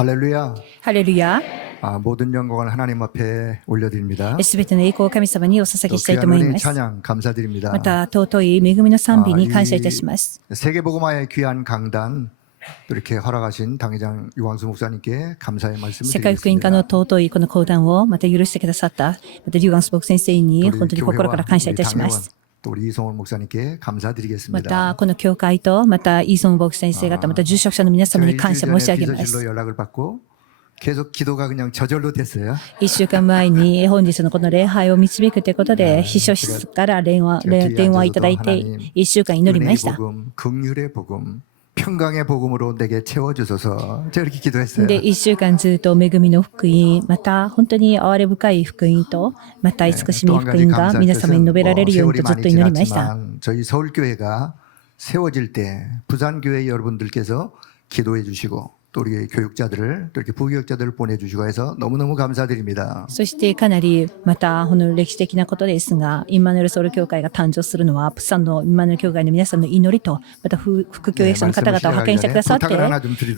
할렐루야. ハレルヤ。 모든 영광을 하나님 앞에 올려드립니다. すべての栄光を神様にお捧 또 げしたい 귀한 と思い 은혜 ます。 찬양 감사드립니다. また、尊い恵みの賛美に感謝いたします。 세계복음화의 귀한 강단 또 이렇게 허락하신 당회장 유광수 목사님께 감사의 말씀을 世界福音化の 드리겠습니다. 尊いこの講談をまた許してくださった、またリュウガンスボク先生に 우리 本当に心から 교회와 感謝い 우리 たしま 당회원 す。 또 우리 이성훈 목사님께 ま 감사드리겠습니다. た、この教会と、またイーソンボク先生方、また住職者の皆様 제가 に感謝申し上げま 비서실로 す。 연락을 받고 계속 기도가 그냥 저절로 됐어요. 1週間前に本日のこの礼拝を導くということで、秘書室から電話いただいて、1週間祈りま 은혜의 した。 복음, 긍휼의 복음, 평강의 복음으로 내게 채워주소서. 제가 이렇게 기도했어요. で、1週間ずっと恵みの福音、また本当に憐れ深い福音と、また慈しみ福音が皆様に述べられるようにとずっと祈りました。 저희 서울교회가 세워질 때 부산교회 여러분들께서 기도해 주시고 또 우리 교육자들을 또 이렇게 부교육자들을 보내주시고 해서 너무너무 감사드립니다. そしてかなりまたこの歴史的なことですが、インマヌエルソウル教会が誕生するのは、プサンのインマヌエル教会の皆さんの祈りと、また副教育者の方々を派遣してくださって、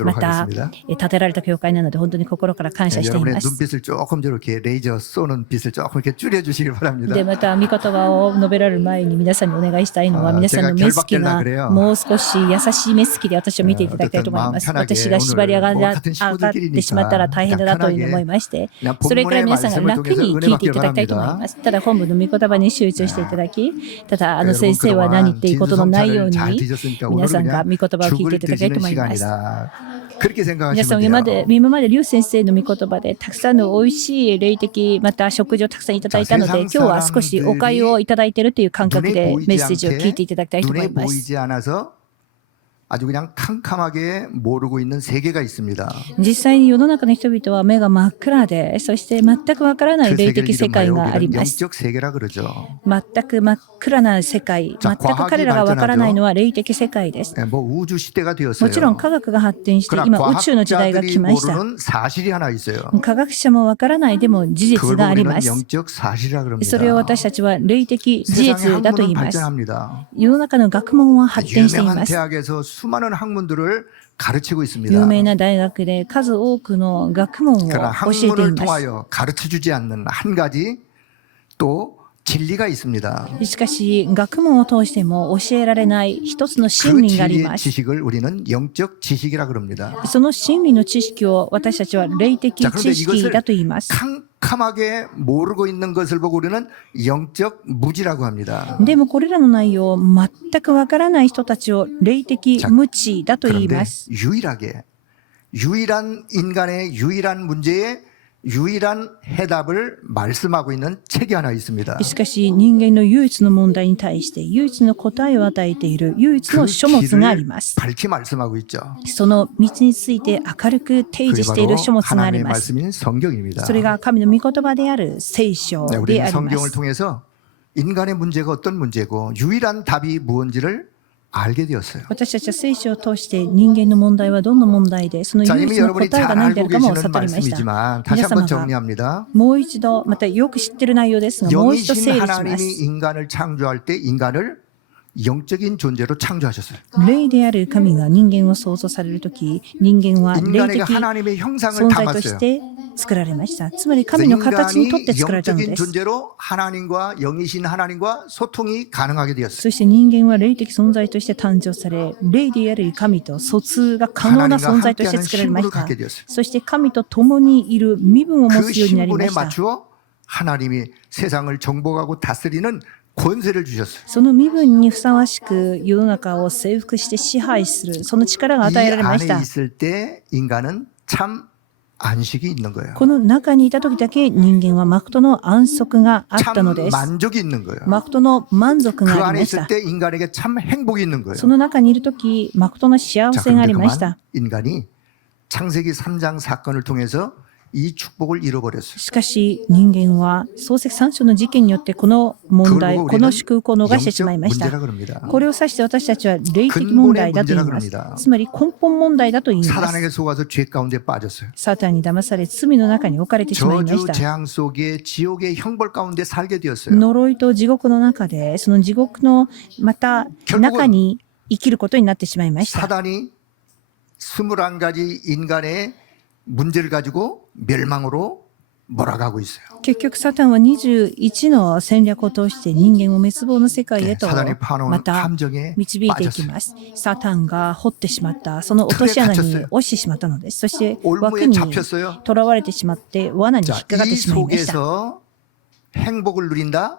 また建てられた教会なので本当に心から感謝していま 여러분의 す。 눈빛을 조금 저렇게 레이저 쏘는 빛을 조금 이렇게 줄여주시길 바랍니다. で、また御言葉を述べられる前に皆さんにお願いしたいのは、皆さんの目つきがもう少し優しい目つきで私を見ていただきたいと思います。私が縛り上がってしまったら大変だなというふうに思いまして、それから皆さんが楽に聞いていただきたいと思います。ただ本部の御言葉に集中していただき、ただ先生は何っていうことのないように、皆さんが御言葉を聞いていただきたいと思います。 그렇게 皆さん 생각하시면 돼요. 今まで劉先生の御言葉でたくさんの美味しい霊的また食事をたくさんいただいたので、今日は少しお粥をいただいているという感覚でメッセージを聞いていただきたいと思い 눈에 ます。 보이지 않아서 아주 그냥 캄캄하게 모르고 있는 세계가 있습니다. 実際に世の中の人々は目が真っ暗で、そして全くわからない 그 霊 세계를 的世界 이름하여 があり 우리는 ます。 영적 세계라 그러죠. 全く真っ暗な世界、全く彼らがわからないのは霊的世界です。 뭐 우주 시대가 も 되었어요. ちろん科学が発展して 그러나 今宇宙の時代が 과학자들이 来ました。 모르는 사실이 하나 있어요. 科学者もわからないでも事実 그걸 があり 우리는 ます。 영적 사실이라 그럽니다. それを私たちは霊的事 세상의 実だと言い 학문은 ます。 발전합니다. 世の中の学問は発展してい 유명한 ます。 대학에서 수많은 학문들을 가르치고 있습니다. 有名な大学で数多くの学問を 그러나 教えてい 학문을 ます。 통하여 가르쳐주지 않는 한 가지 또 진리가 있습니다. しかし、学問を通しても教えられない一つの真 그 理があり 진리의 ます。 지식을 우리는 영적 지식이라 그럽니다. その真理の知識を私たちは霊的 자, 그런데 知識 이것을 だと言います。 캄캄하게 모르고 있는 것을 보고 우리는 영적 무지라고 합니다. でもこれらの内容を全くわからない人たちを霊的無知だと言い 그런데 ます。 유일한 인간의 유일한 문제에 유일한 해답을 말씀하고 있는 책이 하나 있습니다. しかし人間の唯一の問題に対して唯一の答えを与えている唯一の 그 書物があり 길을 ます。 밝히 말씀하고 있죠. その道について明るく提 그게 示してい 바로 る書物があり 하나님의 ます。 말씀인 성경입니다. それが神の御言葉である聖書 네, で 우리는 ありま 성경을 す。 통해서 인간의 문제가 어떤 문제고 유일한 답이 무엇인지를 알게 되었어요. 私たちは聖書を通して人間の問題はどんな問題で、その 자, 唯 이미 一の 여러분이 答えが 잘 何であ 알고 るかも 계시는 悟りました。 말씀이지만 다시 皆 한번 様が 정리합니다. もう一度、またよく知っている内容ですが、もう一度 영이신 整理しま 하나님이 す。 인간을 창조할 때 인간을 영적인 존재로 창조하셨어요. 霊である神が人間を創造されるとき、人間は霊 인간에게 的 하나님의 형상을 存在とし 담았어요. て作られました。つまり神の形にとって作られたの 영적인 です。 존재로 하나님과 영이신 하나님과 소통이 가능하게 되었어요. そして人間は霊的存在として誕生され、霊である神と疎通が可能な存在として作られまし 하나님과 た 함께하는 。 신분을 갖게 되었어요. そして神と共にいる身分を持 그 つようになりま 신분에 した。 맞추어 하나님이 세상을 정복하고 다스리는 권세를 주셨어요. その身分にふさわしく世の中を征服して支配する、その力が 이 与えられまし 안에 た。 있을 때 인간은 참 안식이 있는 거예요. この中にいた時だけ人間は誠の安息があったの 참 です。 만족이 있는 거예요. 誠の満足 그 があり 안에 まし 있을 た。 때 인간에게 참 행복이 있는 거예요. その中にいる時、誠の幸 자, せがあ 그런데 りまし 그만 た。 인간이 창세기 3장 사건을 통해서 이 축복을 잃어버렸어요. しかし人間は創世3章の事件によってこの問題、 그걸 보고 この 우리는 祝福を逃してしまい 영적 ました 문제라 。 그럽니다. これを指して私たちは霊的問題だと言います。つまり根本問題だと言います。 사단에게 속아서 죄 가운데 빠졌어요. サタンに騙され罪の中に置かれてしまいまし 저주 た。 재앙 속에 지옥의 형벌 가운데 살게 되었어요. 呪いと地獄の中で、その地獄のまた中に生きることになってしまいました。 사단이 21가지 인간의 문제를 가지고 멸망으로 몰아가고 있어요. 結局サタンは21の戦略を通して人間を滅亡の世界へと 사단이 파놓은 また 함정에 導いていき 빠졌어요. ます。サタンが掘ってしまったその落とし穴に落ちてしまったのです。そして枠 올무에 に 잡혔어요. 囚われてしまって罠に引っ 자, かかって 이 しまいました。 속에서 행복을 누린다?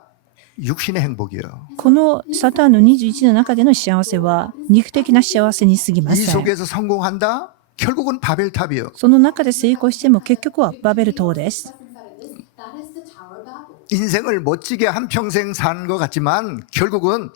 육신의 행복이요. このサタンの21の中での幸せは肉的な幸せに過ぎま 이 せん。 속에서 성공한다? 결국은 바벨탑이요. その中で成功しても結局はバベル島です。 인생을 멋지게 한평생 사는 것 같지만 결국은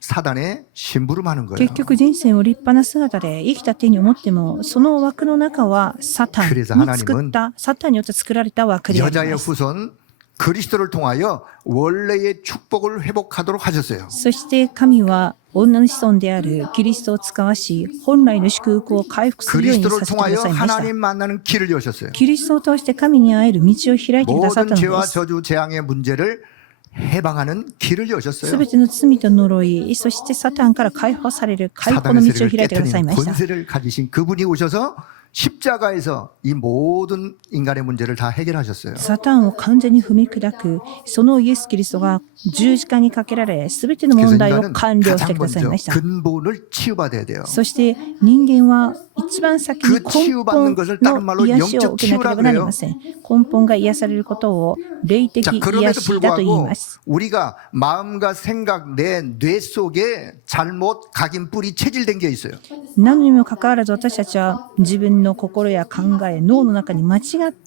사단의 심부름하는 거예요. 結局人生を立派な姿で生きた手に思ってもその枠の中はサタンに作ったサタンによって作られた枠であり 여자의 ます。 후손 그리스도를 통하여 원래의 축복을 회복하도록 하셨어요. そして神は女の子孫であるキリストを使わし本来の祝福を回復するように 그리스도를 させてくだ 통하여 さいました。 하나님 만나는 길을 여셨어요. キリストを通して神に会える道を開いてくださった 모든 ので 죄와 す。 저주 재앙의 문제를 해방하는 길을 여셨어요. すべての罪と呪い、そしてサタンから解放される解放の 사단의 道を 세력을 開いてください 깨트리는 ました。 권세를 가지신 그분이 오셔서 십자가에서 이 모든 인간의 문제를 다 해결하셨어요. サタンを完全に踏み砕く、そのイエス・キリストが十字架にかけられ、すべての 그래서 問題を 인간은 完了し 가장 てください 먼저 ました。 근본을 치유받아야 돼요. そして人間は一番先に 그 根 치유받는 本 것을 다른 の 말로 癒しを 영적 受けなければなりません。根本が癒されることを霊的 자, 癒 그럼에도 しだと言い 불구하고 ます。 우리가 마음과 생각, 내 뇌 속에 잘못 각인 뿌리 체질된 게 있어요. なのにもかかわらず私たちは自分の心や考え、脳の中に間違っ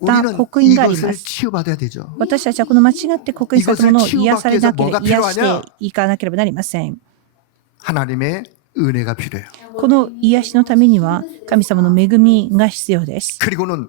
た 우리는 刻印がありま 이것을 す。 치유받아야 되죠. 私たちはこの間違って刻印されたものを癒されなければ、癒していかなければなりません。 하나님의 은혜가 필요해요. この癒しのためには神様の恵みが必要です。 그리고는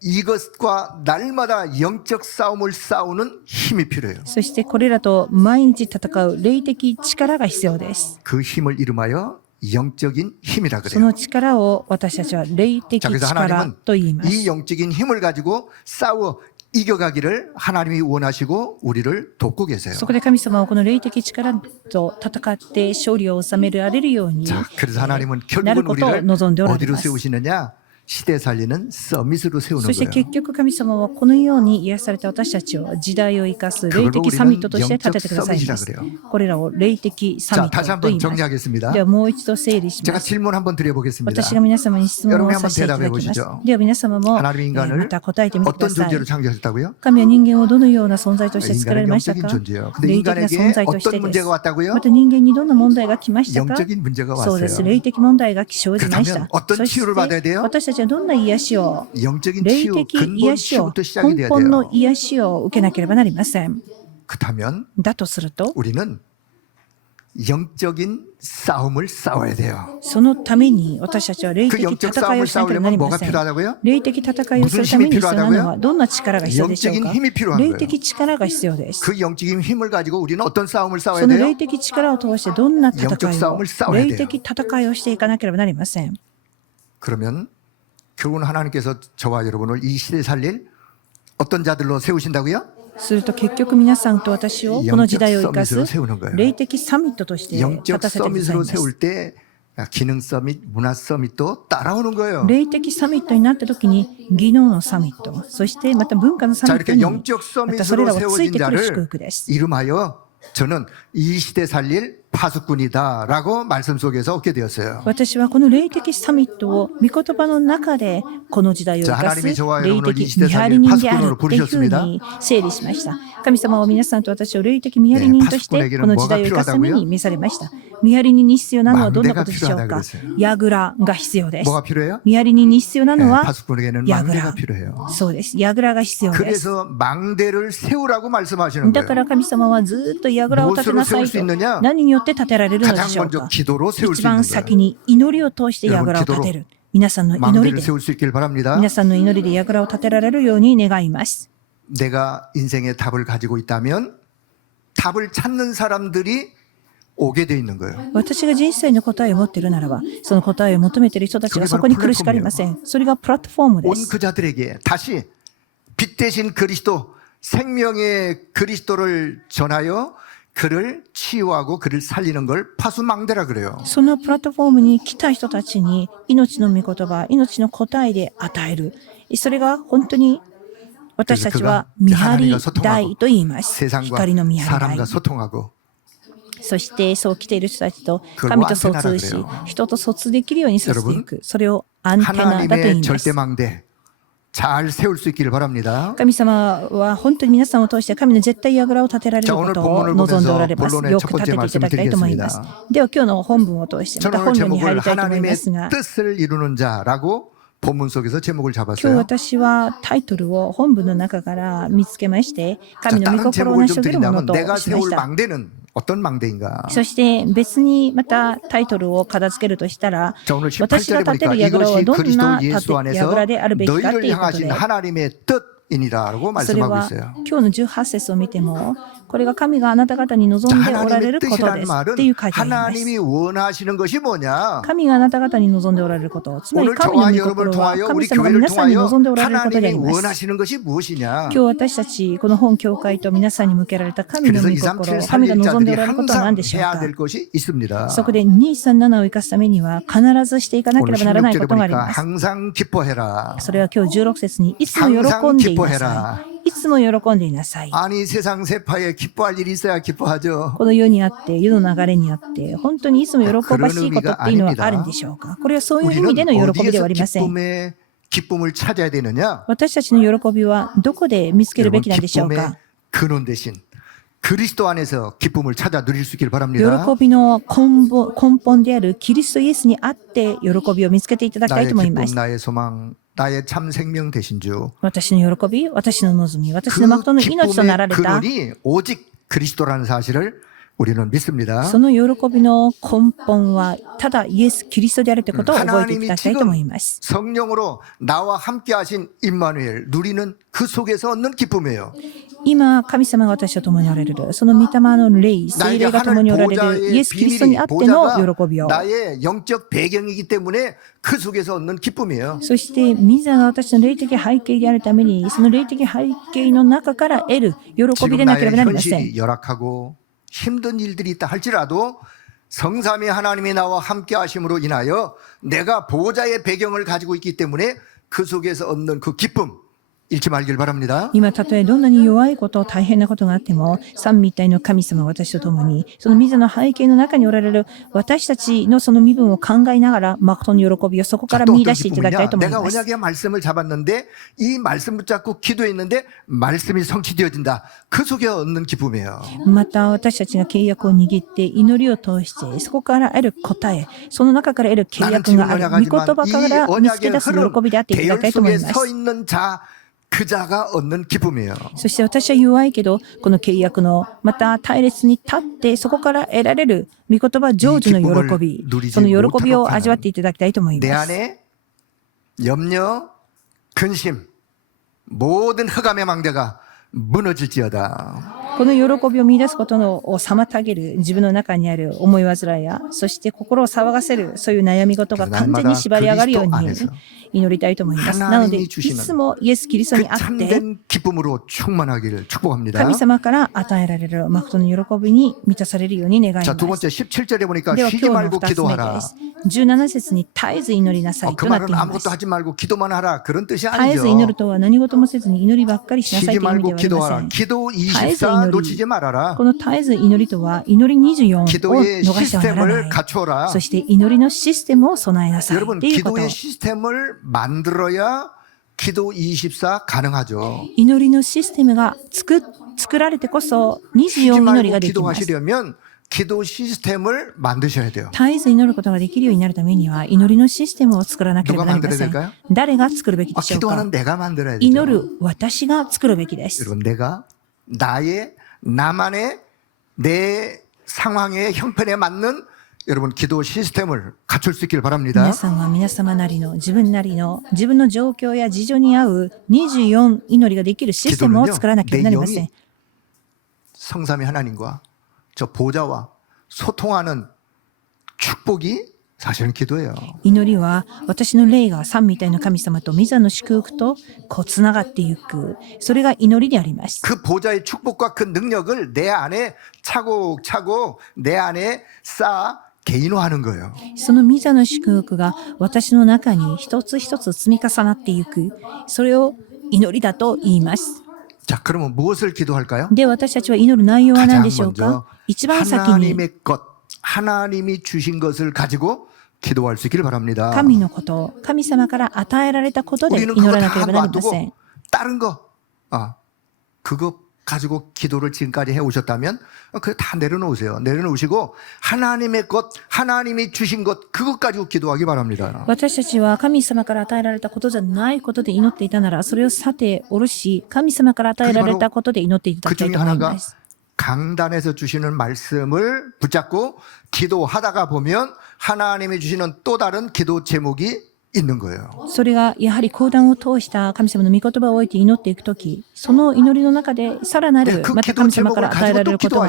이것과 날마다 영적 싸움을 싸우는 힘이 필요해요. そしてこれらと毎日戦う霊的力が必要です。 그 힘을 이름하여 영적인 힘이라 そ 그래요. の力を私たちは霊的 자, 그래서 力 하나님은 と言いま 이 す。 영적인 힘을 가지고 싸워 이겨가기를 하나님이 원하시고 우리를 돕고 계세요. そこで神様はこの霊的力と戦って勝利を収められるように 자, 그래서 하나님은 なる 결국은 ことを 우리를 望んでおられ 어디로 ます。 세우시느냐? 시대 살리는 서밋으로 세우는 そして 거예요. 結局神様はこのように癒された私たちを時代を生かす霊的サミットとして立ててくださいます。これらを霊的サミ 자, ッ 다시 トと言 한번 います。 정리하겠습니다. ではもう一度整理しま 제가 す。 질문 한번 드려보겠습니다. 私が皆様に質問をさせていただきます 여러분 한번 。では皆様も 하나님의 ま 인간을 た答えてみてくだ 어떤 さい 존재로 。 창조하셨다고요? 神は人間をどのような存在として作られ 인간은 ました 영적인 か？ 존재예요. 근데 霊的な 인간에게 存在として 어떤 です。 문제가 왔다고요? また人間にどんな問題が来ましたか？ 영적인 문제가 そうです。 왔어요. 霊的問題が生じました 그렇다면 。 어떤 そし 치유를 받아야 て 돼요? 私たちはどんな癒しを 영적인 霊 치유, 的 근본 癒しを 치유부터 시작이 根 돼야 本の 돼요. 癒しを受けなければなりません。 그렇다면 だとすると 우리는 영적인 싸움을 싸워야 돼요. そのために私たちは霊 그 的 영적 戦いを 싸움을 しなければな 싸우려면 りま 뭐가 せん。 필요하다고요? 霊的戦いをするために必要なのはどんな力が必要でしょう 영적인 か？ 힘이 필요한 霊 거예요. 的力が必要です。 그 영적인 힘을 가지고 우리는 어떤 싸움을 そ 싸워야 の 돼요? 霊的力を通してどんな戦 영적 い 싸움을 を 싸워야 霊 돼요. 的戦いをしていかなければなりません。 그러면 결국은 하나님께서 저와 여러분을 이 시대에 살릴 어떤 자들로 세우신다고요? すると結局皆さんと私をこの時代を生かす 영적 서밋으로 세우는 거예요. 霊的サミットとして立 영적 たせてください 서밋으로 ます。 세울 때 기능 서밋, 문화 서밋도 따라오는 거예요. 霊的サミットになった時に技能のサミット、そしてまた文化のサ 자, ミット 이렇게 に 영적 またそれ 서밋으로 らをつい 세워진 てくる祝 자를 福です。 이름하여 저는 이 시대 살릴 파수꾼이다라고 말씀 속에서 얻게 되었어요. 私はこの霊的サミットを御言葉の中でこの時代を生かす 하나님이 저와 霊 여러분을 的 이 시대 見張り 살릴 人である 파수꾼으로 っていうふう 부르셨습니다. に整理しました。神様は皆さんと私を霊的見張り人としてこの時代を生かすために召されました。見張り人に必要なのはどんなことでしょうか？櫓が必要です。 뭐가 필요해요? 見張り人に必要なのは 파수꾼에게는 야그라. 망대가 필요해요. そうです。櫓が必要です。 그래서 망대를 세우라고 말씀하시는 だか 거예요. ら神様はずっと櫓を立てなさい 무엇으로 세울 수 と 있느냐? 何によって建てられるので 가장 しょう 먼저 か？ 기도로 세울 一 수 있는 番先 거예요. に祈りを通して櫓を立てる。皆さんの祈り 망대를 で 세울 수 있길 바랍니다. 皆さんの祈りで櫓を立てられるように願います。 내가 인생의 답을 가지고 있다면 답을 찾는 사람들이 오게 돼 있는 거예요. 私が人生の答えを持っているならば、その答えを求めている人たちはそこに苦しかりません。それがプラットフォームで 온 す。 그 자들에게 다시 빛 대신 그리스도 생명의 그리스도를 전하여 그를 치유하고 그를 살리는 걸 파수망대라 그래요. そのプラットフォームに来た人たちに命の御言葉、命の答えで与える。それが本当に私たちは見張り台と言います。 세상과 光の見張り 사람과 台。 소통하고 そしてそう来ている人たちと神と疎通し、人と疎通できるようにさせていく。それをアンテナだと言い 하나님의 ます。 절대망대 잘 세울 수 있기를 바랍니다. 神様は本当に皆さんを通して神の絶対櫓を立てられることを望んでおられます。よく立てていただきたいと思います。では今日の本文を通してまた 저는 本 오늘 文に入 제목을 りたいと思いま 하나님의 すが、 뜻을 이루는 자라고 본문 속에서 제목을 今日 잡았어요. 私はタイトルを本文の中から見つけまして、 자, 神の御 다른 心を成 제목을 し 좀 遂げるもの 드린다면 と 내가 しま 세울 した。 망대는 어떤 망대인가? そして別にまたタイトルを片付けるとしたら、 자, 오늘 私が 18절에 立て 보니까 る櫓は 이것이 どん 그리스도 な 예수 안에서 櫓であるべきかと 너희를 いうこと 향하신 で、 하나님의 뜻이니라고 それ 말씀하고 は 있어요. 今日の18節を見ても、これが神があなた方に望んでおられ 하나님의 ることで 뜻이라는 すって 말은 いう書いてあります。 하나님이 원하시는 것이 뭐냐? 神があなた方に望んでおられること、つまり 오늘 神の 저와 御 여러분을 心は 통하여 神 우리 様が 교회를 皆さんに 통하여 望んでおられることであり 하나님이 ます。 원하시는 것이 무엇이냐? 今日私たちこの本教会と皆さんに向けられた神の 그래서 御 237心、神が望んで 살릴 おられることは 자들이 何でしょう 항상 か。 해야 될 것이 있습니다. そこで237を生かすためには必ずしていかなけ 오늘 ればならないこ 16절에 とがあり 보니까 ます。 항상 기뻐해라. それは今日16節にいつも喜んでいなさい。いつも喜んでいなさい。 아니 세상 세파에 기뻐할 일이 있어야 기뻐하죠. この世にあって、世の流れにあって、本当にいつも喜ばしいことっていうのはあるんでしょうか。これはそういう意味での 우리는 喜びではあ 어디에서 りません。 기쁨을 찾아야 되느냐? 私たちの喜びはどこで見つけるべ 여러분 きなんでしょう 기쁨의 か。 근원 대신 그리스도 안에서 기쁨을 찾아 누릴 수 있기를 喜 바랍니다. びの根本であるキリストイエスにあって喜びを見つけていただきたい 나의 と思いま 기쁨, す。 나의 소망, 나의 참 생명 되신 주. 私の喜び、私の望み、私の 그 誠の命となら 기쁨의 れた 근원이 오직 그리스도라는 사실을 우리는 믿습니다. その喜びの根本はただイエス・キリストであるということを覚えていただきたいと思います。 성령으로 나와 함께 하신 임마누엘 누리는 그 속에서 얻는 기쁨이에요. 今、神様が私と共におられる、その御霊の霊、聖霊が共におられるイエス・キリストにあっての 보좌가 喜びを。 나의 영적 배경이기 때문에 그 속에서 얻는 기쁨이에요. そして、御座が私の霊的背景であるために、その霊的背景の中から得る喜び 지금 でなけれ 나의 ばなりません。 현실이 열악하고 힘든 일들이 있다 할지라도 성삼위 하나님이 나와 함께 하심으로 인하여 내가 보호자의 배경을 가지고 있기 때문에 그 속에서 얻는 그 기쁨 잃지 말길 바랍니다. 今、たとえどんなに弱いこと、大変なことがあっても、三位一体の神様が私と共に、その水の背景の中におられる私たちのその身分を考えながら、誠の喜びをそこから 또 見 어떤 出していただきたいと思い 기쁨이냐? ま 내가 す。 언약의 말씀을 잡았는데 이 말씀 붙잡고 기도했는데 말씀이 성취되어진다. 그 속에 얻는 기쁨이에요. また私たちが契約を握って祈りを通してそこから得る答え、その中から得る契 나는 約 지금 がある御言 언약하지만 葉から 이 見つけ 언약의 出す 흐름 喜びであっていただきた 계열 いと思い 속에 ま 서 す。 있는 그 자가 얻는 기쁨이에요. そして私は弱いけど、この契約のまた隊列に立ってそこから得られる御言葉成就の喜び、その喜びを味わっていただきたいと思い 내 ます。 안에 염려, 근심, 모든 흑암의 망대가 무너질지어다. この喜びを見出すことを妨げる自分の中にある思い煩いや、そして心を騒がせるそういう悩み事が完全に縛り上がるように祈りたいと思います。なので、いつもイエス・キリスト 그 にあって、 참된 기쁨으로 충만하기를 축복합니다. 神様から与えられる誠の喜びに満たされるように願います。 자, 두 번째 17절에 보니까 では 쉬지 今日の 말고 2つ目で 기도하라. す。17節に絶えず祈りなさい 그 となってい 말은 ま 아무것도 す。 하지 말고 기도만 하라. 그런 뜻이 絶えず祈る 아니죠. とは何事もせずに祈りばっかりしなさい 쉬지 という意味 말고 ではありませ 기도하라. ん。 기도 絶えず 24 祈り 놓치지 말아라. この絶えず祈りとは祈り24を 기도의 逃してはならな 시스템을 い。 갖춰라. そして祈りのシステムを備えなさい 여러분 ということ。 기도의 시스템을 만들어야 기도 24 가능하죠. 祈りのシステムが作られてこそ 쉬지 24祈り 말고 ができます。 기도하시려면 기도 시스템을 만드셔야 돼요. 絶えず祈ることができるようになるためには祈りのシステムを作らなければ 누가 なりま 만들어야 せん。 될까요? 誰が作るべき 아, でしょうか。 기도하는 내가 만들어야 되죠. 祈る私が作るべきです。 여러분 내가 나만의 내 상황의 형편에 맞는 여러분 기도 시스템을 갖출 수 있기를 바랍니다. 皆さんは皆様なりの自分の状況や事情に合う24祈りができるシステムを作らなければなりません。 성삼위 하나님과 저 보좌와 소통하는 축복이 사실은 기도예요. 祈りは私の霊が三位一体の神様と御座の祝福とこうつながっていく。それが祈りであります。 그 보좌의 축복과 그 능력을 내 안에 차곡차곡 내 안에 쌓아 개인화하는 거예요. その御座の祝福が私の中に一つ一つ積み重なっていく。それを祈りだと言います。 자, 그러면 무엇을 기도할까요? で、私たちは祈る内容は何でしょう 가장 か？一番先に 하나님의 것, 하나님이 주신 것을 가지고 기도할 수 있기를 바랍니다. 神のこと、神様から与えられたことで 우리는 祈 그거 らなけれ 다 ばなりません。 놔두고 다른 거, 그거 가지고 기도를 지금까지 해오셨다면 그거 다 내려놓으세요. 내려놓으시고 하나님의 것, 하나님이 주신 것 그것 가지고 기도하기 바랍니다. 私たちは神様から与えられたことじゃないことで祈っていたなら、それをさておろし、神様から与えられたことで祈っていただきたいと思います。 강단에서 주시는 말씀을 붙잡고 기도하다가 보면 하나님이 주시는 또 다른 기도 제목이 있는 거예요. それがやはり講談を通した神様の御言葉を置いて祈っていくとき、その祈りの中でさらなるまた神様から与えられることが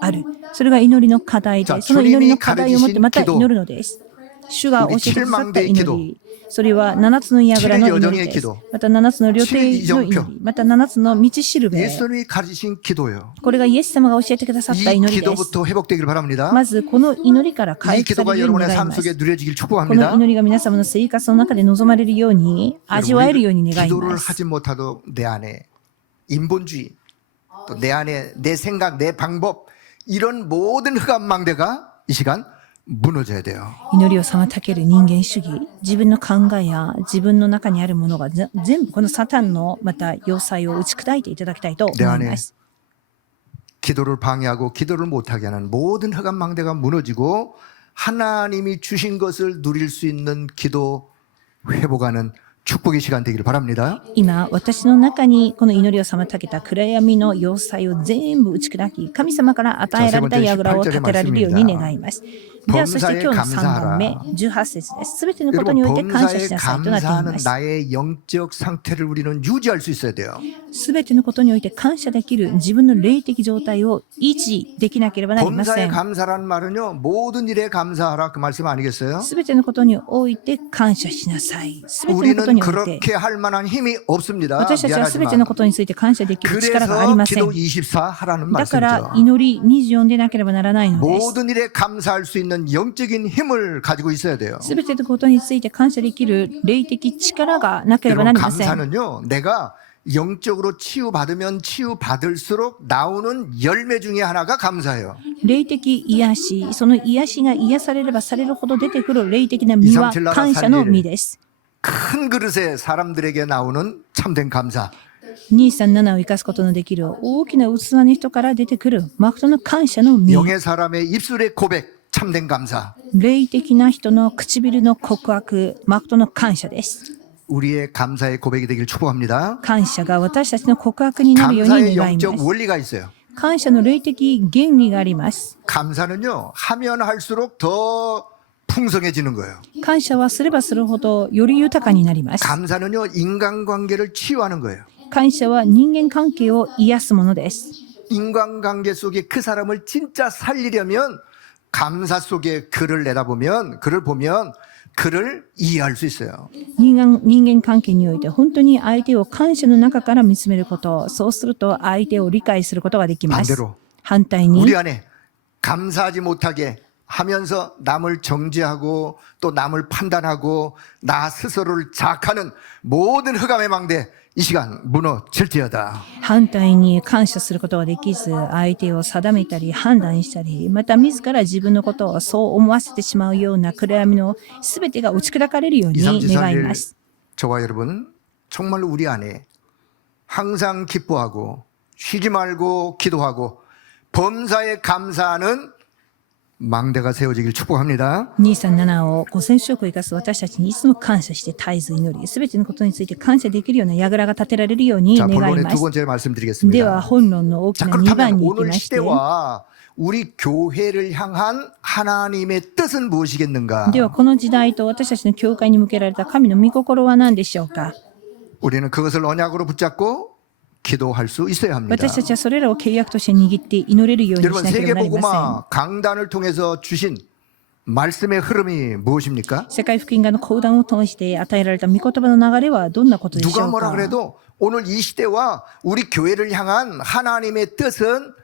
ある。それが祈りの課題で、その祈りの課題を持ってまた祈るのです。主が教えてくださった祈り。それは7つの櫓の祈りです。また7つの旅程の祈り。また7つの道しるべ。 예수님이 가르치신 기도예요. これがイエス様が教えてくださった 이 祈りです。 기도부터 회복되기를 바랍니다. まずこの祈りから回 이 復さ 기도가 れるように 여러분의 願い 삶 ます。 속에 누려지길 この 축복합니다. 祈りが皆様の生活の中で望まれるように、味わえるように願い 기도를 ます。 하지 못하도 내 안에 인본주의, 또 내 안에 내 생각, 내 방법 이런 모든 흑암망대가 이 시간 무너져야 돼요. 祈りを妨げる人間主義、自分の考えや自分の中にあるものが全部このサタンのまた要塞を打ち砕いていただきたいと思 내 い 안에 ます。 기도를 방해하고 기도를 못하게 하는 모든 흑암망대가 무너지고 하나님이 주신 것을 누릴 수 있는 기도 회복하는 축복의 시간 되기를 바랍니다. 今、私の中にこの祈りを妨げた暗闇の要塞を全部打ち砕き、神様から与えられた櫓を立てられるように願います。では、そして今日の3番目、18節です。すべてのことにおいて感謝しなさいとなってい 감사하는 ます。 나의 영적 상태를 우리는 유지할 수 있어야 돼요. すべてのことにおいて感謝できる自分の霊的状態を維持できなければなりませ 범사에 ん。 감사라는 말은요, 모든 일에 감사하라 그 말씀 아니겠어요? すべてのことにおいて感謝しなさい。すべてのこと 우리는 において。 그렇게 할 만한 힘이 없습니다. 私たちはすべての 미안하지만. ことについて感謝できる力があり 그래서 ません。 기도 24 하라는 だから 말씀이죠. 祈り24でなければならないのです。 모든 일에 감사할 수 있는 영적인 힘을 가지고 있어야 돼요. すべてのことについて感謝できる霊的力がなければな 여러분 りません。 감사는요, 내가 영적으로 치유받으면 치유받을수록 나오는 열매 중에 하나가 감사예요. 霊的癒し、その癒しが癒されればされるほど出てくる霊的な実は感謝の実です。 큰 그릇에 사람들에게 나오는 참된 감사. 237を生かすことのできる大きな器の人から出てくる誠の感謝の実。 영의 사람의 입술의 고백, 참된 감사. 霊的な人の唇の告白、誠の感謝です。 우리의 감사의 고백이 되길 축복합니다. 感謝が私たちの告白になるように 감사의 願いま 영적 す。 원리가 있어요. 感謝の霊的原理があります。 감사는요, 하면 할수록 더 풍성해지는 거예요. 感謝はすればするほどより豊かになります。 감사는요, 인간관계를 치유하는 거예요. 感謝は人間関係を癒すものです。 인간관계 속에 그 사람을 진짜 살리려면 감사 속에 그를 내다보면, 그를 보면 그를 이해할 수 있어요. 人間関係において本当に相手を感謝の中から見つめること、そうすると相手を理解することができます。 반대로 反対に 우리 안에 감사하지 못하게 하면서 남을 정죄하고 또 남을 판단하고 나 스스로를 자학하는 모든 흑암의 망대 이 시간 무너질지어다. 反対に感謝することができず、相手を定めたり判断したり、また自ら自分のことをそう思わせてしまうような暗闇のすべてが打ち砕かれるように 2, 3, 4, 願い 3일 ます。 저와 여러분 정말 우리 안에 항상 기뻐하고 쉬지 말고 기도하고 범사에 감사하는 망대가 세워지길 축복합니다. 237を5000食生かす私たちにいつも感謝して絶えず祈り、すべてのことについて感謝できるような櫓が立てられるように 자, 願い 본론의 ま 두 す。 번째 では 말씀드리겠습니다. 本論の大き 자, な2番 그렇다면 に行き 오늘 まして、 시대와 우리 교회를 향한 하나님의 뜻은 무엇이겠는가? ではこの時代と私たちの教会に向けられた神の御心は何でしょうか。 우리는 그것을 언약으로 붙잡고 기도할 수 있어야 합니다. 私たちはそれらを契約として握って祈れるようにし 여러분 なければなりません。 세계복음화 강단을 통해서 주신 말씀의 흐름이 무엇입니까? 世界福音画の講談を通して与えられた御言葉の流れはどんなことでし 누가 ょう 뭐라 か。 그래도 오늘 이 시대와 우리 교회를 향한 하나님의 뜻은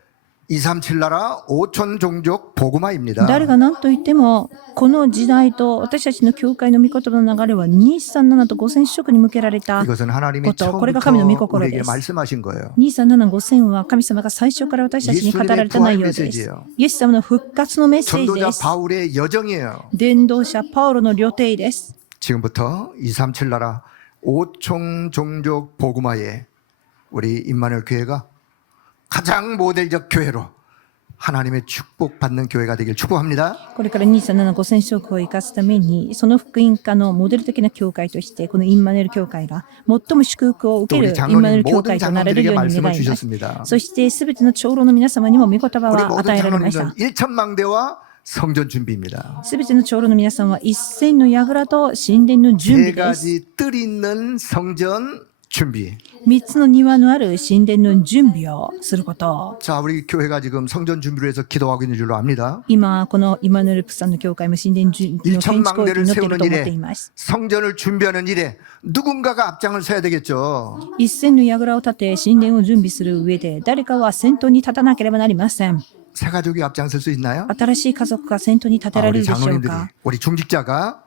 237 나라 5천 종족 복음화입니다. 誰が何と言ってもこの時代と私たちの教会の御言葉の流れは237と5000色に向けられた 이것은 하나님이 ことこれが神の御 처음부터 心 우리에게 です。 말씀하신 거예요. 237、5000は神様が最初から私たちに語られた内容です。イエス様の復活のメッセージで 전도자 す。 바울의 여정이에요. 伝道者パウロの旅程です。 지금부터 237 나라 5천 종족 복음화에 우리 임마누엘 교회가 가장 모델적 교회로 하나님의 축복받는 교회가 되길 축복합니다. これから237、5000色を生かすためにその福音化のモデル的な教会としてこのインマヌエル教会が最も祝福を受 또 け 우리 るインマヌエル 장로님 教会 모든 となれるよ 장로님들에게 うに願 말씀을 います。 주셨습니다. そしてすべての長老の皆様にも御言葉 우리 は 모든 与えられました。 장로님들은 1천망대와 성전 준비입니다. すべての長老の皆さんは一千の櫓と神殿の準 세 備です。 가지 뜰 있는 성전 준비. 三つの庭のある神殿の準備をすること。 자, 우리 교회가 지금 성전 준비를 해서 기도하고 있는 줄로 압니다. 今このイマヌエルプサンの教会も神殿の建築を祈っていると思っています。 성전을 준비하는 일에 누군가가 앞장을 서야 되겠죠. 一千の櫓を建て神殿を準備する上で誰かは先頭に立たなければなりません。 새 가족이 앞장설 수 있나요? 新しい家族が先頭に立てられ 우리 るでしょう 장로님들이 か。 우리 중직자가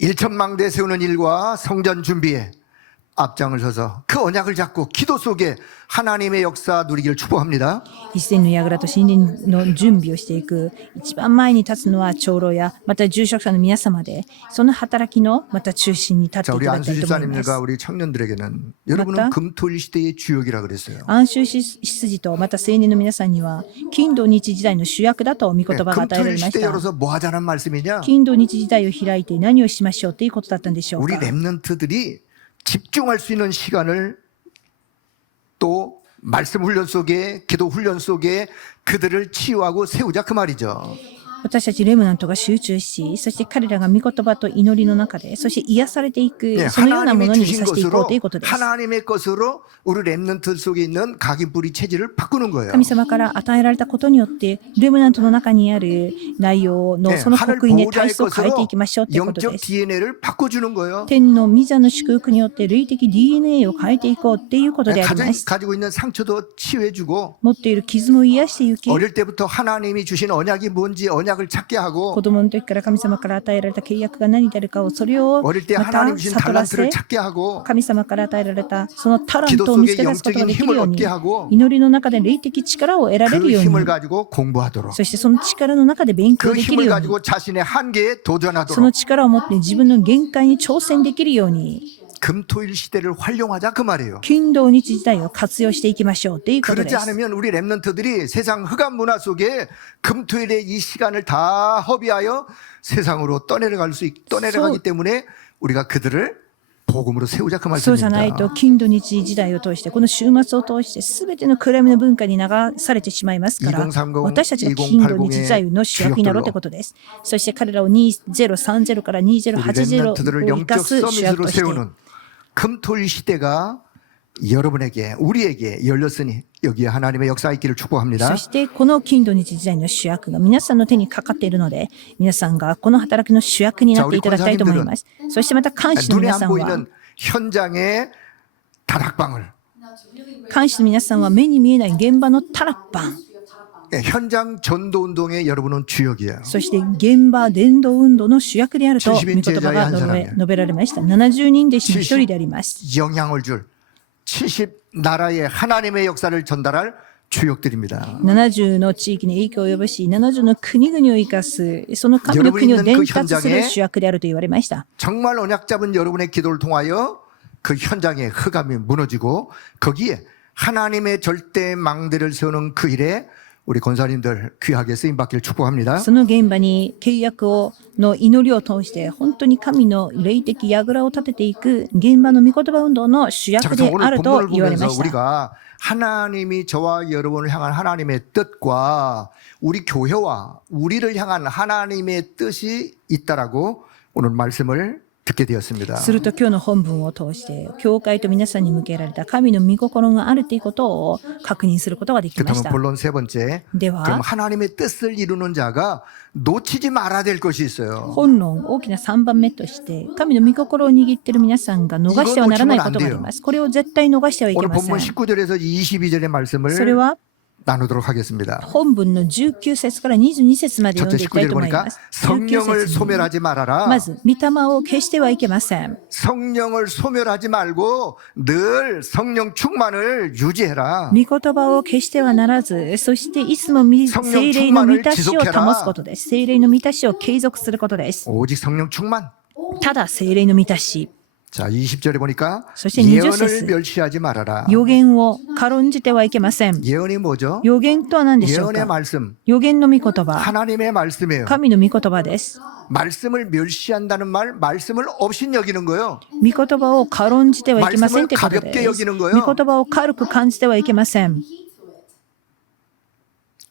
1천망대 세우는 일과 성전 준비에 앞장을 서서 그 언약을 잡고 기도 속에 하나님의 역사 누리기를 축복합니다. 一千の櫓と神殿の準備をしていく一番前に立つのは長老やまた住職者の皆様でその働きのまた中心に立って 자, い 우리 ただきたいと思います。 안수집사님들과 우리 청년들에게는 여러분은 맞다? 금토일 시대의 주역이라 그랬어요. 安州羊とまた青年の皆さんには金土日時代の主役だと御言葉が与えられ 금토일 まし 시대 た。 열어서 뭐 하자는 말씀이냐? 金土日時代を開いて何をしましょうということだったんでしょう 우리 か。 랩런트들이 집중할 수 있는 시간을 또 말씀 훈련 속에 기도 훈련 속에 그들을 치유하고 세우자 그 말이죠. 私たちレムナントが集中し、そして彼らが御言葉と祈りの中で、そして癒されていく、 네, そのようなもの 하나님이 に 주신 させていこう 것으로 ということです。 하나님의 것으로 우리 랩런트 속에 있는 각인뿌리 체질을 바꾸는 거예요. 神様から与えられたことによって、レムナントの中にある内容の 네, その 하늘 福音で 보호자의 体質を変えてい 것으로 きましょうということで 영적 す。 DNA를 바꿔주는 거예요. 天の御座の祝福によって霊的 DNA を変えていこうっていうことであります。 가지고 있는 상처도 치유해주고 持っている傷も癒していき、 어릴 때부터 하나님이 주신 언약이 뭔지 언약을 찾게 하고 子供の時から神様から与えられた契約が何であるかをそれを 어릴 때 また 하나님 주신 悟らせ 달란트를 찾게 하고 神様から与えられたそのタラン 기도 トを見つ 속에 け出すことが 영적인 できる 힘을 ように 얻게 하고 祈りの中で霊的力を得られ 그 るよう 힘을 に 가지고 공부하도록 そしてその力の中で勉強 그 できる 힘을 ように 가지고 자신의 한계에 その 도전하도록 力を持って自分の限界に挑戦できるように 금토일 시대를 활용하자 그 말이에요. 金土日時代を活用していきましょうということで 그러지 す。 않으면 우리 랩런트들이 세상 흑암 문화 속에 금토일의 이 시간을 다 허비하여 세상으로 떠내려가기 때문에 우리가 그들을 복음으로 세우자 그 そうじゃない 말씀입니다. と金土日時代を通してこの週末を通して全ての暗闇の文化に流されてしまいますから2030私たちが金土日時代の主役になろうということです。そして彼らを2030から 우리 2080 を 랩런트들을 生か 영적 す主役 서밋으로 として 세우는 금토일 시대가 여러분에게 우리에게 열렸으니 여기에 하나님의 역사 있기를 축복합니다. そしてこの金土日時代の主役が皆さんの手にかかっているので皆さんがこの働きの主役になっていただきたいと思います。そしてまた監視の 눈에 皆 안 さんは 보이는 현장의 다락방을 監視の皆さんは目に見えない現場のタラッパン 현장 전도 운동의 여러분은 주역이에요. そして現場伝道運動の主役であると御70言葉が述べられました。70人弟子の一人であります。 영향을 줄 70 나라의 하나님의 역사를 전달할 주역들입니다. 70の地域に影響を及ぼし、70の国々を生かす、その神の国を伝達する主役であると言われました。 정말 언약 잡은 여러분의 기도를 통하여 그 현장에 흑암이 무너지고 거기에 하나님의 절대 망대를 세우는 그 일에 우리 권사님들 귀하게 쓰임 받기를 축복합니다. その現場に契約の祈りを通して本当に神の霊的櫓を立てていく現場の御言葉運動の主 자, 役 그래서 であ 오늘 ると 본문을 言われ 보면서 ました。 우리가 하나님이 저와 여러분을 향한 하나님의 뜻과 우리 교회와 우리를 향한 하나님의 뜻이 있다라고 오늘 말씀을 듣게 되었습니다. すると今日の本文を通して教会と皆さんに向けられた神の御心があるということを確認することができま 그렇다면 した。 본론 세 번째, で 그럼 は 하나님의 뜻을 이루는 자가 놓치지 말아야 될 것이 있어요. 本論大きな3番目として神の御心を握っている皆さんが逃してはならないことがあります。これを絶対逃してはいけ 오늘 ませ 본문 ん。 19절에서 22절의 それ 말씀을 は 나누도록 하겠습니다. 本文の19節から22節まで読ん 첫째 でいきたい 19절 と思い 보니까 ます。19 성령을 節に 소멸하지 말아라. まず、御霊を消してはいけません。 성령을 소멸하지 말고 늘 성령 충만을 유지해라. 御言葉を消してはならず、そしていつも聖霊の満たしを保つことです。聖霊の満たしを継続することです。 오직 성령 충만. ただ聖霊の満たし。 자, 20절에 보니까 そして20 예언을 節 멸시하지 말아라. 予言を軽んじてはいけません。 예언이 뭐죠? 予言とは何でしょう 예언의 か。 말씀. 予言の御言葉。 하나님의 말씀이에요. 神の御言葉です。 말씀을 멸시한다는 말, 말씀을 없인 여기는 거예요. 御言葉を軽んじてはいけませんということ 말씀을 で 가볍게 す。 여기는 거예요. 御言葉を軽く感じてはいけません。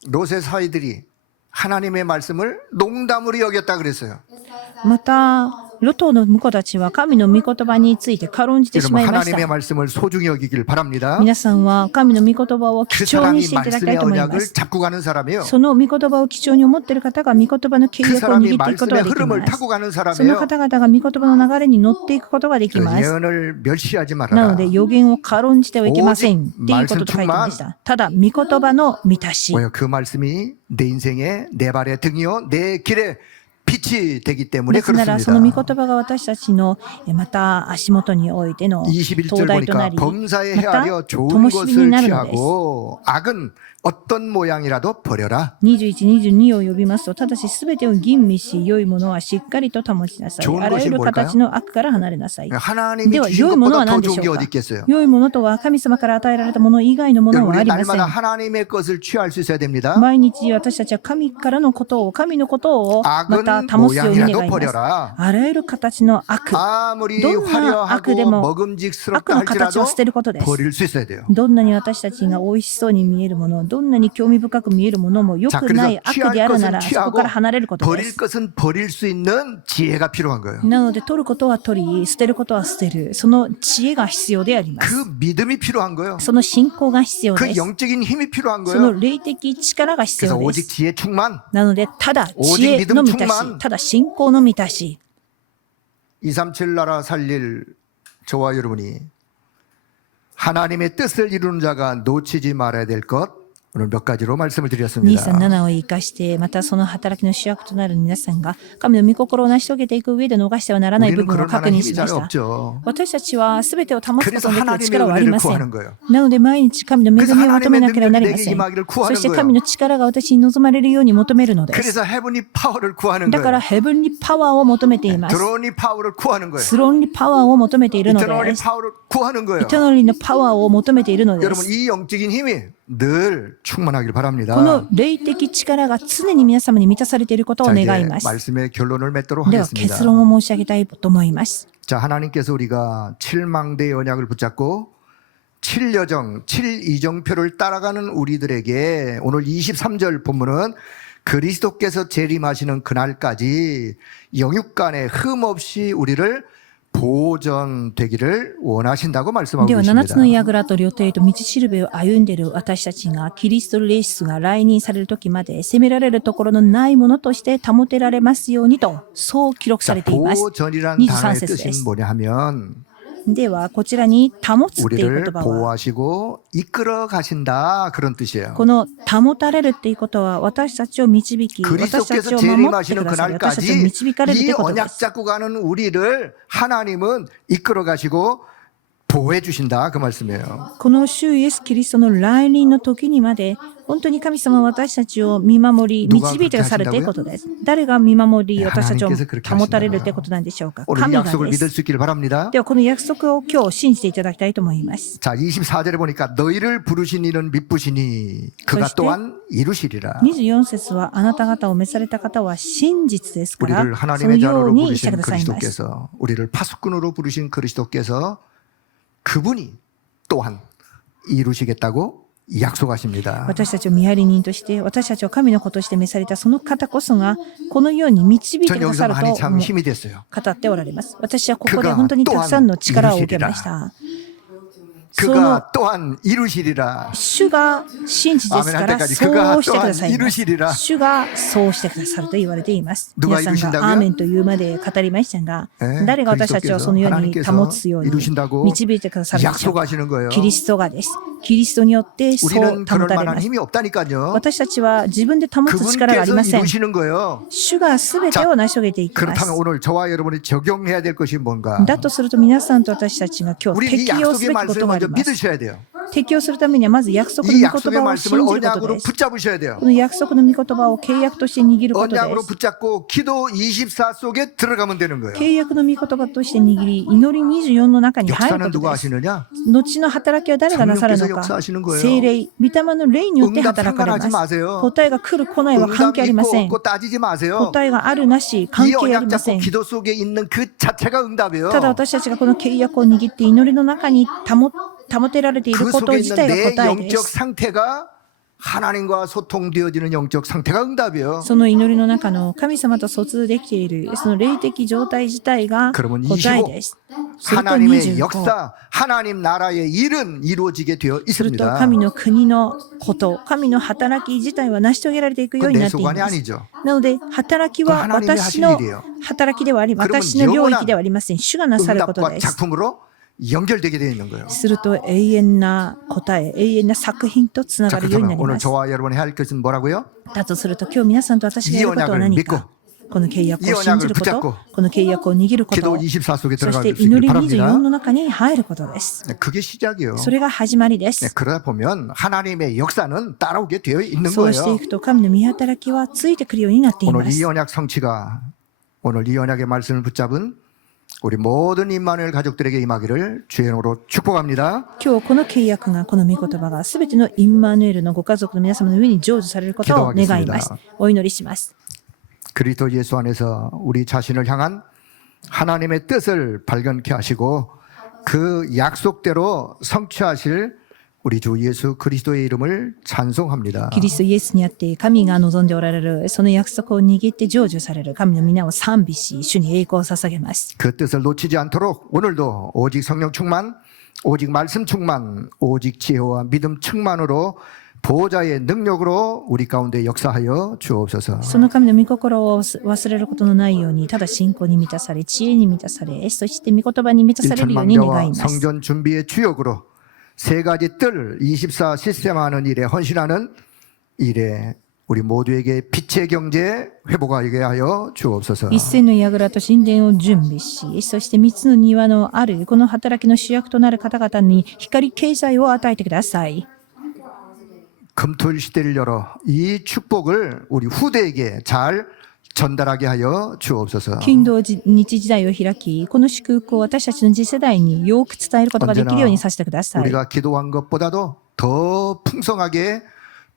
롯의 사이들이 하나님의 말씀을 농담으로 여겼다 그랬어요. また、ロトの婿たちは神の御言葉について軽んじてし 여러분 まいまし 하나님의 た。 말씀을 소중히 여기길 바랍니다. 皆さんは神の御言葉を 그 貴重に 사람이 していただきた 말씀의 いと思いま 언약을 す。 잡고 가는 사람이에요. その御言葉を貴重に思っている方が御言葉の契 그 約を 사람이 握っていくことが 말씀의 でき 흐름을 ます。 타고 가는 その 사람이에요. 方々が御言葉の流れに乗っていくことができ 그 ます。 예언을 멸시하지 な 말아라. ので予言を軽んじてはいけませんっていうことと書いてました。ただ、御言葉の満たし。 뭐요? 그 말씀이 내 인생의 내 발의 등이요 내 길의 빛이 되기 때문에 ですなら、その御 그렇습니다. 言葉が私たちのまた足元においての 21절 灯台とな 보니까 り、 범사에 ま 헤아려 た 좋은 灯火に 것을 なるのです。 취하고 악은 어떤 모양이라도 버려라. 21、22を呼びますと、ただしすべてを吟味し、良いものはしっかりと保ちなさい。 좋은 あらゆる 것이 뭘까요? 形の悪から離れなさい。 하나님이 では、 주신 良いものは 것보다 더 何で 좋은 し 게 ょう 어디 か。 있겠어요? 良いものとは神様から与えられたもの以外のもの 여러분 はあ 우리 りませ 날마다 ん。 하나님의 것을 취할 수 있어야 됩니다. 毎日私たちは神からのことを、神のことをまた 악은 保つように願い 모양이라도 ます。 버려라. あらゆる形の悪、 아무리 どんな悪で 화려하고 も 먹음직스럽다 悪の形 할지라도 を捨てることです。 버릴 수 있어야 돼요. どんなに私たちが美味しそうに見えるもの、どんなに興味深く見えるものも良 자, くない 그래서 悪であるなら、 취할 そこ 것은 から 취하고 離れることで 버릴 す。 것은 버릴 수 있는 지혜가 필요한 거예요. なので、取ることは取り、捨てることは捨てる。その知恵が必要であります。 그 믿음이 필요한 거예요. その信仰が必要 그 です。 영적인 힘이 필요한 その 거예요. 霊的力が必 그래서 要で 오직 す。 지혜 충만. なので、ただ知恵の満たし、ただ信仰の満たし。 237 나라 살릴 저와 여러분이 하나님의 뜻을 이루는 자가 놓치지 말아야 될 것 오늘 몇 가지로 말씀을 드렸습니다. 237を生かして、またその働きの主役となる皆さんが、神の御心を成し遂げていく上で逃してはならない部 우리는 分を 그럴 確 만한 認 힘이 しま 잘 した。 없죠. 私たちは全てを保つこと 그래서 のできる 하나님의 力はあり 은혜를 ません。 구하는 거예요. なので毎日神の恵みを求めなければなりません。 そして神の力が私に望まれるように求めるのです。 그래서 헤븐리 파워를 구하는 だから 거예요. ヘブンリーパワーを求めています。 드론이 파워를 구하는 거예요. スロンリパワーを求めているの 이터널리 です。 파워를 구하는 거예요. イタノリのパワーを求めているので 여러분 す。 이 영적인 힘이 늘 충만하길 こ 바랍니다. の霊的力が常に皆様に満たされていることを 자, 願い 이제 ます。 말씀의 결론을 맺도록 では 하겠습니다. 結論を申し上げたいと思います。 자, 하나님께서 우리가 7망대의 언약을 붙잡고 7여정, 7이정표를 따라가는 우리들에게 오늘 23절 본문은 그리스도께서 재림하시는 그날까지 영육간에 흠없이 우리를 보존되기를 원하신다고 말씀하고 では7つの 계십니다. 櫓と旅程と道しるべを歩んでいる私たちがキリストレイスが来任される時まで責められるところのないものとして保てられますようにとそう記録さ 자, れています。 보존이란 23 단어의 節で 뜻은 す。 뭐냐 하면 ではこちらに保つっていう 우리를 言葉は 보호하시고 이끌어 가신다 그런 뜻이에요. この保たれるっていうことは私たちを導き私たち 그리스도께서 を守って 재림하시는 くださり私たちを 그날까지 導かれるって 이 ことで 언약 す。 잡고 가는 우리를 하나님은 이끌어 가시고 보호해 주신다 그 말씀이에요. この主イエス・キリストの来臨の時にまで本当に神様は私たちを見守り導いてくださるということです。誰が見守り私たちを保たれるということなんでしょうか。 오늘 이 神が 약속을 で 믿을 す。 수 있기를 바랍니다. ではこの約束を今日信じていただきたいと思います。 자, 24절에 보니까 너희를 부르신 이는 미쁘시니 그가 그러시되 또한 이루시리라. 24節はあなた方を召された方は真実ですから 우리를 その 하나님의 よう 자녀로 にして 부르신 くださいます。 그리스도께서 우리를 파수꾼으로 부르신 그리스도께서 그분이 또한 이루시겠다고 약속하십니다. 私たちを見張り人として、私たちを神の子として召されたその方こそが、このように導いて 전 くだ 여기서 さると 많이 참 힘이 됐어요. 語っておられます。私はここで本当にたくさんの力を受けました。その 그가 또한 이루시리라. 主が真実ですから、そうしてくださいます。主がそうしてくださると言われています。皆さんがアーメンというまで語りましたが、誰が私たちをそのように保つように導いてくださるでしょうか。キリストがです。キリストによってそう保たれます。私たちは自分で保つ力がありません。主が全てを成し遂げていきます。 오늘 저와 여러분이 적용해야 될 것이 뭔가? だとすると皆さんと私たちが今日適用すべきことがあります。 믿으셔야 돼요. 適用するためにはまず約束の御言葉を信じることです。 붙잡으셔야 돼요. この約束の御言葉を契約として握ることで 언약으로 す。 붙잡고 기도 24 속에 들어가면 되는 거예요. 契約の御言葉として握り、祈り24の中に入る 역사는 こと 누가 です。 하시느냐? 後の働きは誰がなさるの 성령께서 か。 역사하시는 거예요. 聖霊、御霊の霊によって 응답 働かれ 상관하지 ます。 마세요. 答えが来る来ないは関 응답 係ありま 있고 せん。 없고 따지지 마세요. 答えがあるなし関 이 係あり 언약 ませ 잡고 ん。 기도 속에 있는 그 자체가 응답이에요. ただ私たちがこの契約を握って祈りの中に保てられている 그 こと 속에 自 있는 体が 내 答えで 영적 す。 상태가 하나님과 소통되어지는 영적 상태가 응답이에요. その祈りの中の神様と疎通できているその霊的状態自体が 그러면 答えです。すると 하나님의 25、 역사, 하나님 나라의 일은 이루어지게 되어 すると 있습니다. 神の国のこと、神の働き自体は成し遂げられていくよう 그건 に 내 なっていま 소관이 す。 아니죠. なので働きは 하나님이 私の 하실 일이에요. 働きではあり、 그러면 私の領域ではありません。主がなさること 응답과 です。 작품으로 연결되게 되어 있는 거예요. すると永遠な答え、永遠な作品とつな 자, がるようにな 그렇다면 り 오늘 ます。 저와 여러분이 할 것은 뭐라고요? だとすると今日皆さんと私がやることは何か。この契約を信じること、この契約を握ること、 기도 24 속에 そし 들어갈 て 수 祈 있기를 り 바랍니다. 24の中に入ることです。 네, 그게 시작이에요. それが始まりで 네, す。 그러다 보면 하나님의 역사는 따라오게 되어 있는 そうしてい 거예요. くと神の御働きはついてくるようになってい 오늘 ま 이 す。 언약 성취가 오늘 이 언약의 말씀을 붙잡은 우리 모든 임마누엘 가족들에게 임하기를 주의 이름으로 축복합니다. 今日この契約が、この御言葉がすべてのインマヌエルのご家族の皆様の上に成就されることを願います。お祈りします。 그리스도 예수 안에서 우리 자신을 향한 하나님의 뜻을 발견케 하시고 그 약속대로 성취하실 우리 주 예수 그리스도의 이름을 찬송합니다. キリストイエスにあって神が望んでおられるその約束を握って成就される神の皆を賛美し、主に栄光を捧げます。 그 뜻을 놓치지 않도록 오늘도 오직 성령 충만, 오직 말씀 충만, 오직 지혜와 믿음 충만으로 보호자의 능력으로 우리 가운데 역사하여 주옵소서. その神の御心を忘れることのないように、ただ信仰に満たされ、知恵に満たされ、そして御言葉に満たされるように願い 일천만대와 ます。 성전 준비의 주역으로 세 가지 뜰 24 시스템하는 일에 헌신하는 일에 우리 모두에게 빛의 경제 회복하게 하여 주옵소서. 一千の櫓と神殿を準備し、そして三つの庭のあるこの働きの主役となる方々に光経済を与えてください。 금토일 시대를 열어 이 축복을 우리 후대에게 잘 전달하게 하여 주옵소서. 金土日時代を開き、この祝福を私たちの次世代によく伝えることができるようにさせてください。 우리가 기도한 것보다도 더 풍성하게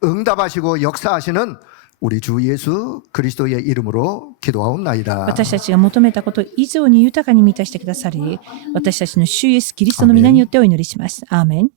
응답하시고 역사하시는 우리 주 예수 그리스도의 이름으로 기도하옵나이다. 私たちが求めたこと以上に豊かに満たしてくださり、私たちの主イエスキリストの皆によってお祈りします。アーメン。